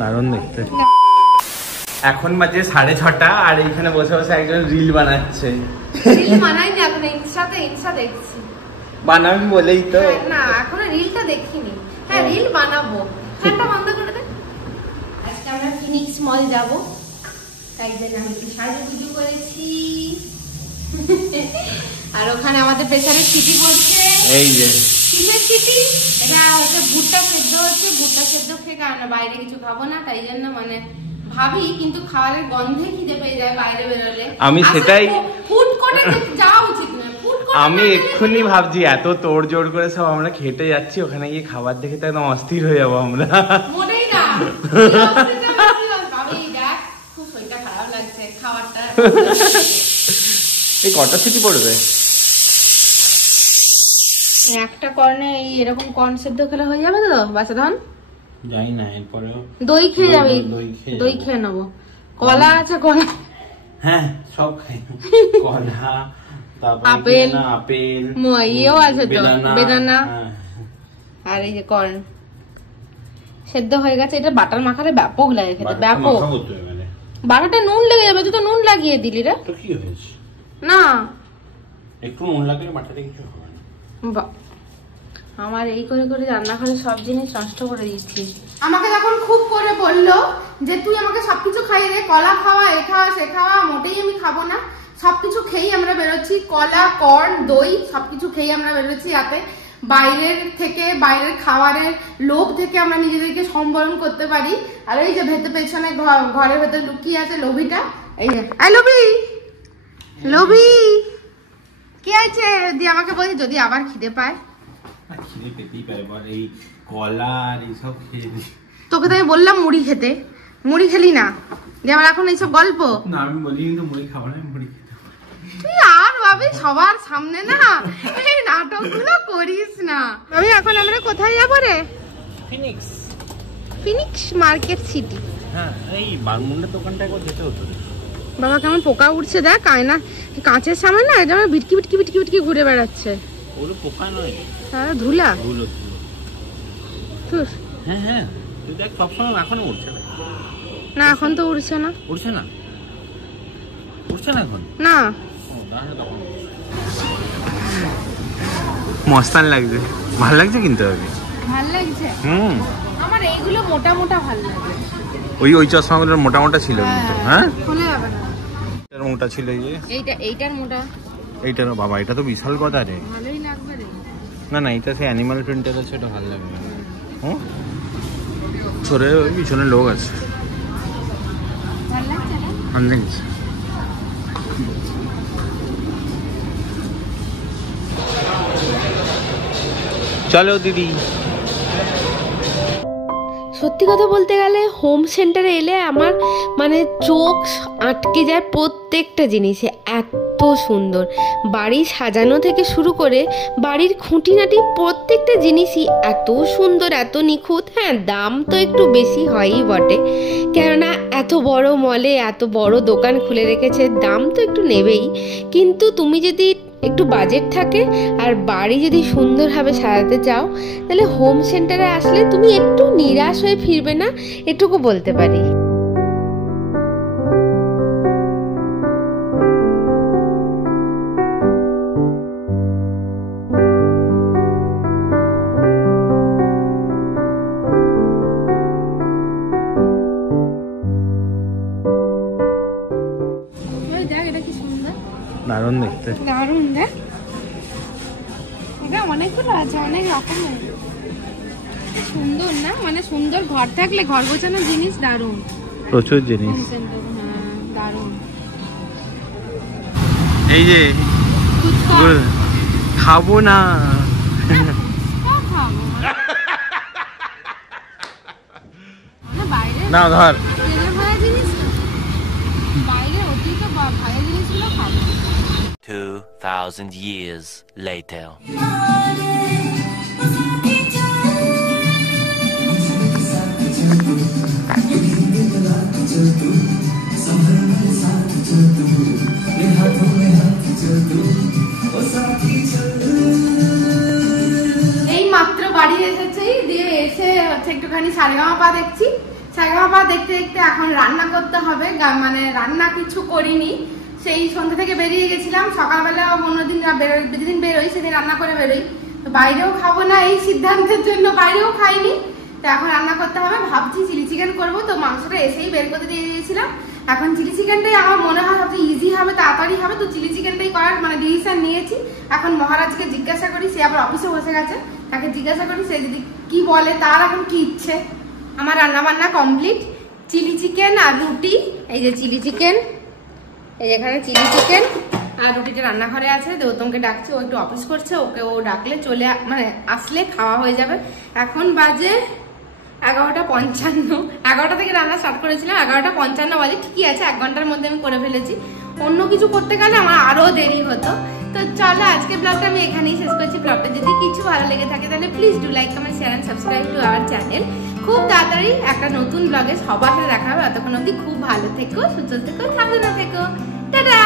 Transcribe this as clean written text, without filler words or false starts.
দারুণ দেখতে। এখন বাজে 6:30 আর এইখানে বসে বসে একজন রিল বানাচ্ছে। রিল বানাইনি এখন, ইনস্টা দেখছি। বানাবি বলেই তো। না এখনো রিলটা দেখিনি। হ্যাঁ রিল বানাবো। ফ্যানটা বন্ধ করে দে। আজকে আমরা ফিনিক্স মল যাব, তাই জন্য আমি একটু সাজুগুজু করেছি। আর ওখানে আমাদের পেছনে সিটি পড়ছে। এই যে কিসের সিটি? এটা হচ্ছে ভুট্টা সেদ্ধ হচ্ছে। ভুট্টা সেদ্ধ খেয়ে আমরা বাইরে কিছু খাবো না, তাই জন্য মানে ভাবি, কিন্তু খাবারের গন্ধে খিদে পেয়ে যায় বাইরে বেরোলে। আমি সেটাই ফুড কোর্টে যাওয়া উচিত না। আমি এক্ষুনি ভাবছি, এত তোড় জোড় করে সব আমরা খেটে যাচ্ছি, ওখানে গিয়ে খাবার দেখে তো একদম অস্থির হয়ে যাবো আমরা। মোটেই না। ভাবি দেখ খুব শরীরটা খারাপ লাগছে খাবারটা। এই কটা সিটি পড়বে? একটা কর্নে এই এরকম কর্ন সেদ্ধ খেলে হয়ে যাবে তো বাচ্চা ধন? যাই না, এরপরে দই খেয়ে যাবি। দই খেয়ে নেবো। কলা আছে, কলা। হ্যাঁ সব খাই। কলা, আপেল, ইয়েও আছে তো, বেদানা। আর এই যে কর্ন সেদ্ধ হয়ে গেছে। এটা বাটার মাখালে ব্যাপক লাগে খেতে, ব্যাপক। বাটারটা নুন লেগে যাবে, তুই তো নুন লাগিয়ে দিলি রে। তো কি হয়েছে? না একটু নুন লাগলে বাটারে কিছু হবে না। আমার এই করে করে রান্নাঘরে সব জিনিস নষ্ট করে দিচ্ছি। আমাকে যখন খুব করে বললো যে তুই আমাকে সবকিছু খাইয়ে দে, কলা খাওয়া, এ খাওয়া, সে খাওয়া, মোটেই আমি খাবো না। সবকিছু খেয়েই আমরা বেরোচ্ছি, কলা, কর্ন, দই সবকিছু খেয়েই আমরা বেরোচ্ছি। যাতে বাইরের খাবারের লোভ থেকে আমরা নিজেদেরকে সম্বরণ করতে পারি। আর এই যে পেছনে ঘরের ভেতর লুকিয়ে আছে লোভিটা, এই যে লোভি কি আছে দিয়ে আমাকে বলছি যদি আবার খিদে পায়। খিদে পেতেই পারে, এই কলা আর এইসব খেয়ে। তোকে তো আমি বললাম মুড়ি খেতে, মুড়ি খেলি না, যে আমার এখন এইসব গল্প। না আমি বলি কিন্তু মুড়ি খাবো না, মুড়ি খেতে। তুই আর ভাবি সবার সামনে না এই নাটকগুলো করিস না। ভাবি এখন আমরা কোথায় যাবো রে? Phoenix market city. হ্যাঁ এই বারমুন্ডার দোকানটা একবার যেতে হতো। বাবা কেমন পোকা উঠছে দেখ, আয়না কাঁচের সামনে না যেমন বিটকি বিটকি বিটকি বিটকি ঘুরে বেড়াচ্ছে। ওগুলো পোকা নয়, তারা ধুলা। হ্যাঁ হ্যাঁ তুই দেখ সবসময় এখন উঠছে না। না এখন তো উঠছে না। উঠছে না, উঠছে না এখন না। মস্তান লাগছে, ভাল লাগছে কিন্তু ভাল লাগছে। আমার এইগুলো মোটা মোটা ভাল লাগে। ওই চশমাগুলোর মোটা মোটা ছিল কিন্তু। হ্যাঁ খুলে যাবে না। এটার মোটা ছিল, এই যে এইটার মোটা। এইটার বাবা এটা তো বিশাল কথা রে। ভালোই লাগবে রে। না এটা সেই অ্যানিমাল প্রিন্টের আছে, এটা ভালো লাগবে। হুম সরে ওই পিছনে লোক আছে। ভালো লাগছে না? ভালো লাগছে। চলো দিদি। সত্যি কথা বলতে গেলে হোম সেন্টারে এলে আমার মানে চোখ আটকে যায় প্রত্যেকটা জিনিসে। এত সুন্দর বাড়ি সাজানো থেকে শুরু করে বাড়ির খুঁটিনাটি প্রত্যেকটা জিনিসই এত সুন্দর, এত নিখুঁত। হ্যাঁ দাম তো একটু বেশি হয়ই বটে, কেননা এত বড় মলে এত বড় দোকান খুলে রেখেছে, দাম তো একটু নেবেই। কিন্তু তুমি যদি একটু বাজেট থাকে আর বাড়ি যদি সুন্দরভাবে সাজাতে চাও, তাহলে হোম সেন্টারে আসলে তুমি একটু নিরাশ হয়ে ফিরবে না, এটুকু বলতে পারি। দারুণ দেখতে। দারুণ দেখ, এটা অনেকগুলো আছে, অনেক রকমের। সুন্দর না, মানে সুন্দর ঘর থাকলে ঘর গোছানোর জিনিস দারুণ, প্রচুর জিনিস। দারুণ। এই যে খাবো না, না ধর জিনিস বাইরে অতীত ভালো জিনিসগুলো খাবো। 2000 years later. বাড়ি এসেছি, দিয়ে এসে হচ্ছে একটুখানি সারেগামাপা দেখছি। সারেগামাপা দেখতে দেখতে এখন রান্না করতে হবে, মানে রান্না কিছু করিনি, সেই সন্ধ্যা থেকে বেরিয়ে গেছিলাম। সকালবেলা অন্যদিন যেদিন বেরোই সেদিন রান্না করে বেরোই, তো বাইরেও খাবো না এই সিদ্ধান্তের জন্য বাইরেও খাইনি। তো এখন রান্না করতে হবে, ভাবছি চিলি চিকেন করবো। তো মাংসটা এসেই বের করতে দিয়ে দিয়েছিলাম, এখন চিলি চিকেনটাই আমার মনে হয় সবচেয়ে ইজি হবে, তাড়াতাড়ি হবে। তো চিলি চিকেনটাই করার মানে ডিসিশন নিয়েছি। এখন মহারাজকে জিজ্ঞাসা করি, সে আবার অফিসে বসে গেছে, তাকে জিজ্ঞাসা করি সে যদি কি বলে, তার এখন কি ইচ্ছে। আমার রান্না বান্না কমপ্লিট, চিলি চিকেন আর রুটি। এই যে চিলি চিকেন, এই এখানে চিলি চিকেন আর রুটিটা রান্নাঘরে আছে। গৌতমকে ডাকছি, ও একটু অফিস করছে, ওকে ও ডাকলে চলে মানে আসলে খাওয়া হয়ে যাবে। এখন বাজে 11:55, 11টা থেকে রান্না স্টার্ট করেছিলাম, 11:55 বাজে। ঠিকই আছে, 1 ঘন্টার মধ্যে আমি করে ফেলেছি। অন্য কিছু করতে গেলে আমার আরো দেরি হতো। তো চলো আজকে ব্লগটা আমি এখানেই শেষ করছি। ব্লগটা যদি কিছু ভালো লেগে থাকে তাহলে please do like, comment, share and subscribe to our channel. খুব তাড়াতাড়ি একটা নতুন ব্লগে সবার সাথে দেখা হবে। এতক্ষণ অবধি খুব ভালো থেকো, সুস্থ থেকো, সাবধানে থেকো। টাটা।